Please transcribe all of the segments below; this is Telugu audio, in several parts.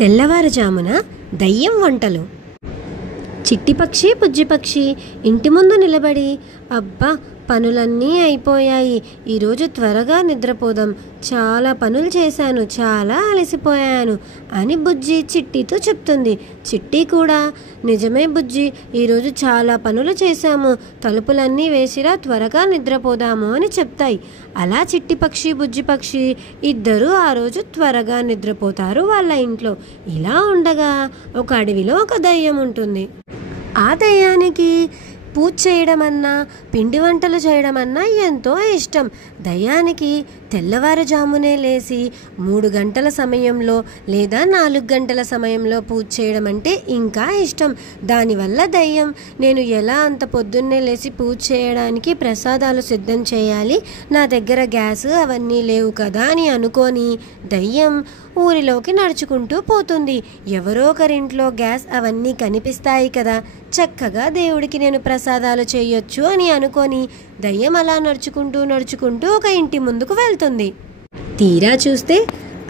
తెల్లవారుజామున దయ్యం వంటలు. చిట్టిపక్షి బుజ్జిపక్షి ఇంటి ముందు నిలబడి, అబ్బా పనులన్నీ అయిపోయాయి, ఈరోజు త్వరగా నిద్రపోదాం, చాలా పనులు చేశాను, చాలా అలసిపోయాను అని బుజ్జి చిట్టితో చెప్తుంది. చిట్టి కూడా, నిజమే బుజ్జి, ఈరోజు చాలా పనులు చేశాము, తలుపులన్నీ వేసిరా, త్వరగా నిద్రపోదాము అని చెప్తాయి. అలా చిట్టిపక్షి బుజ్జిపక్షి ఇద్దరూ ఆ రోజు త్వరగా నిద్రపోతారు వాళ్ళ ఇంట్లో. ఇలా ఉండగా ఒక అడవిలో ఒక దయ్యం ఉంటుంది. ఆ దయ్యానికి పూజ చేయడమన్నా పిండి వంటలు చేయడమన్నా ఎంతో ఇష్టం. దయ్యానికి తెల్లవారుజామునే లేచి 3 గంటల సమయంలో లేదా 4 గంటల సమయంలో పూజ చేయడం అంటే ఇంకా ఇష్టం. దానివల్ల దయ్యం, నేను ఎలా అంత పొద్దున్నే లేచి పూజ చేయడానికి ప్రసాదాలు సిద్ధం చేయాలి, నా దగ్గర గ్యాస్ అవన్నీ లేవు కదా అని అనుకొని దయ్యం ఊరిలోకి నడుచుకుంటూ పోతుంది. ఎవరో ఒకరింట్లో గ్యాస్ అవన్నీ కనిపిస్తాయి కదా, చక్కగా దేవుడికి నేను ప్రసాదాలు చేయొచ్చు అని అనుకొని దయ్యం అలా నడుచుకుంటూ ఒక ఇంటి ముందుకు వెళ్తుంది. తీరా చూస్తే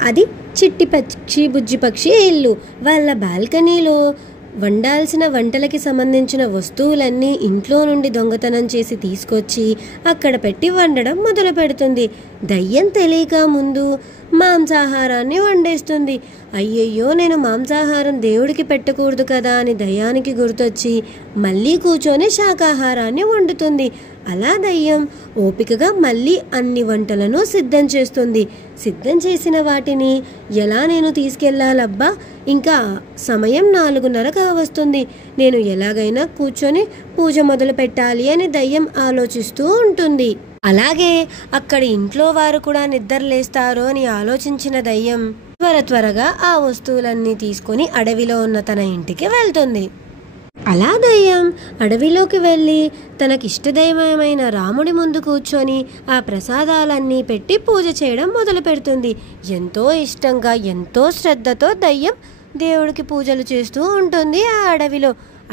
అది చిట్టిపక్షి బుజ్జిపక్షి ఇల్లు. వాళ్ళ బాల్కనీలో వండాల్సిన వంటలకి సంబంధించిన వస్తువులన్నీ ఇంట్లో నుండి దొంగతనం చేసి తీసుకొచ్చి అక్కడ పెట్టి వండడం మొదలు పెడుతుంది. దయ్యం తెలియక ముందు మాంసాహారాన్ని వండేస్తుంది. అయ్యయ్యో, నేను మాంసాహారం దేవుడికి పెట్టకూడదు కదా అని దయ్యానికి గుర్తొచ్చి మళ్ళీ కూర్చొని శాకాహారాన్ని వండుతుంది. అలా దయ్యం ఓపికగా మళ్ళీ అన్ని వంటలను సిద్ధం చేస్తుంది. సిద్ధం చేసిన వాటిని ఎలా నేను తీసుకెళ్లాలబ్బా, ఇంకా సమయం 4:30 కావస్తుంది, నేను ఎలాగైనా కూర్చొని పూజ మొదలు పెట్టాలి అని దయ్యం ఆలోచిస్తూ ఉంటుంది. అలాగే అక్కడి ఇంట్లో వారు కూడా నిద్రలేస్తారు అని ఆలోచించిన దయ్యం త్వరగా ఆ వస్తువులన్నీ తీసుకొని అడవిలో ఉన్న తన ఇంటికి వెళ్తుంది. అలా దయ్యం అడవిలోకి వెళ్ళి తనకిష్టదైవమైన రాముడి ముందు కూర్చొని ఆ ప్రసాదాలన్నీ పెట్టి పూజ చేయడం మొదలు పెడుతుంది. ఎంతో ఇష్టంగా ఎంతో శ్రద్ధతో దయ్యం దేవుడికి పూజలు చేస్తూ ఉంటుంది. ఆ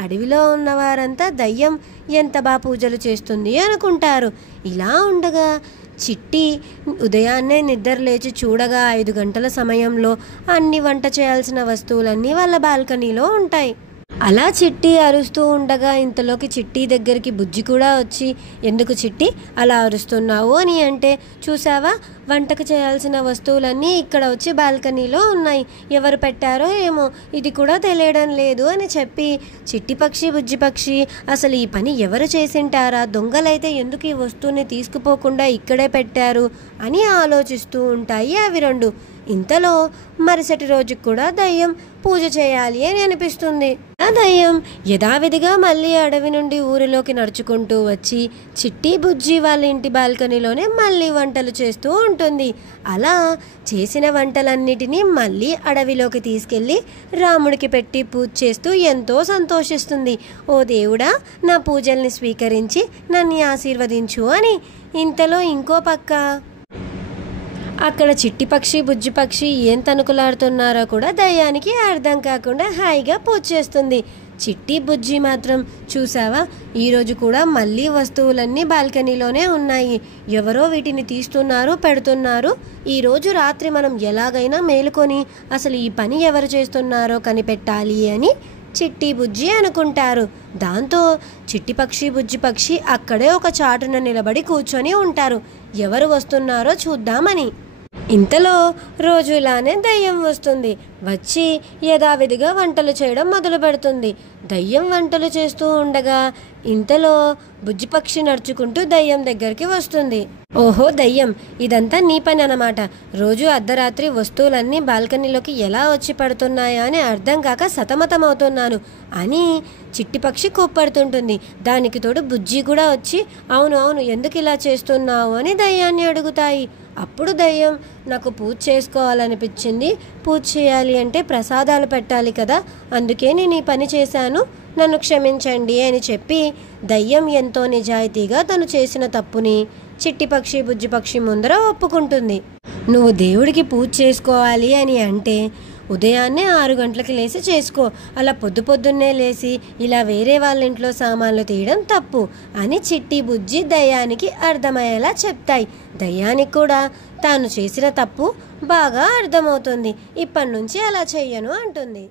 అడవిలో ఉన్నవారంతా దయ్యం ఎంత బాగా పూజలు చేస్తుంది అనుకుంటారు. ఇలా ఉండగా చిట్టి ఉదయాన్నే నిద్ర లేచి చూడగా 5 గంటల సమయంలో అన్ని వంట చేయాల్సిన వస్తువులన్నీ వాళ్ళ బాల్కనీలో ఉంటాయి. అలా చిట్టి అరుస్తూ ఉండగా ఇంతలోకి చిట్టి దగ్గరికి బుజ్జి కూడా వచ్చి, ఎందుకు చిట్టి అలా అరుస్తున్నావు అని అంటే, చూసావా వంటకు చేయాల్సిన వస్తువులన్నీ ఇక్కడ వచ్చి బాల్కనీలో ఉన్నాయి, ఎవరు పెట్టారో ఏమో ఇది కూడా తెలియడం లేదు అని చెప్పి, చిట్టిపక్షి బుజ్జిపక్షి అసలు ఈ పని ఎవరు చేసింటారా, దొంగలైతే ఎందుకు ఈ వస్తువుని తీసుకుపోకుండా ఇక్కడే పెట్టారు అని ఆలోచిస్తూ ఉంటాయి అవి రెండు. ఇంతలో మరుసటి రోజు కూడా దయ్యం పూజ చేయాలి అని అనిపిస్తుంది. ఆ దయ్యం యథావిధిగా మళ్ళీ అడవి నుండి ఊరిలోకి నడుచుకుంటూ వచ్చి చిట్టి బుజ్జి వాళ్ళ ఇంటి బాల్కనీలోనే మళ్ళీ వంటలు చేస్తూ ఉంటుంది. అలా చేసిన వంటలన్నిటినీ మళ్ళీ అడవిలోకి తీసుకెళ్ళి రాముడికి పెట్టి పూజ చేస్తూ ఎంతో సంతోషిస్తుంది. ఓ దేవుడా, నా పూజల్ని స్వీకరించి నన్ను ఆశీర్వదించు అని. ఇంతలో ఇంకో పక్క అక్కడ చిట్టిపక్షి బుజ్జిపక్షి ఏం తణుకులాడుతున్నారో కూడా దయ్యానికి అర్థం కాకుండా హాయిగా పూజ చేస్తుంది. చిట్టి బుజ్జి మాత్రం, చూసావా ఈరోజు కూడా మళ్ళీ వస్తువులన్నీ బాల్కనీలోనే ఉన్నాయి, ఎవరో వీటిని తీస్తున్నారు పెడుతున్నారు, ఈరోజు రాత్రి మనం ఎలాగైనా మేలుకొని అసలు ఈ పని ఎవరు చేస్తున్నారో కనిపెట్టాలి అని చిట్టి బుజ్జి అనుకుంటారు. దాంతో చిట్టిపక్షి బుజ్జిపక్షి అక్కడే ఒక చాటున నిలబడి కూర్చొని ఉంటారు, ఎవరు వస్తున్నారో చూద్దామని. ఇంతలో రోజులానే దయ్యం వస్తుంది. వచ్చి యథావిధిగా వంటలు చేయడం మొదలు పెడుతుంది. దయ్యం వంటలు చేస్తూ ఉండగా ఇంతలో బుజ్జిపక్షి నడుచుకుంటూ దయ్యం దగ్గరికి వస్తుంది. ఓహో దయ్యం, ఇదంతా నీ పని అన్నమాట, రోజు అర్ధరాత్రి వస్తువులన్నీ బాల్కనీలోకి ఎలా వచ్చి పడుతున్నాయా అని అర్థం కాక సతమతమవుతున్నాను అని చిట్టిపక్షి కోప్పడుతుంటుంది. దానికి తోడు బుజ్జి కూడా వచ్చి, అవును ఎందుకు ఇలా చేస్తున్నావు అని దయ్యాన్ని అడుగుతాయి. అప్పుడు దయ్యం, నాకు పూజ చేసుకోవాలనిపించింది, పూజ చేయాలి అంటే ప్రసాదాలు పెట్టాలి కదా, అందుకే నేను ఈ పని చేశాను, నన్ను క్షమించండి అని చెప్పి దయ్యం ఎంతో నిజాయితీగా తను చేసిన తప్పుని చిట్టిపక్షి బుజ్జిపక్షి ముందర ఒప్పుకుంటుంది. నువ్వు దేవుడికి పూజ చేసుకోవాలి అని అంటే ఉదయాన్నే 6 గంటలకి లేచి చేసుకో, అలా పొద్దున్నే లేచి ఇలా వేరే వాళ్ళ ఇంట్లో సామాన్లు తీయడం తప్పు అని చిట్టి బుజ్జి దయ్యానికి అర్థమయ్యేలా చెప్తాయి. దయ్యానికి కూడా తాను చేసిన తప్పు బాగా అర్థమవుతుంది. ఇప్పటి నుంచి అలా చెయ్యను అంటుంది.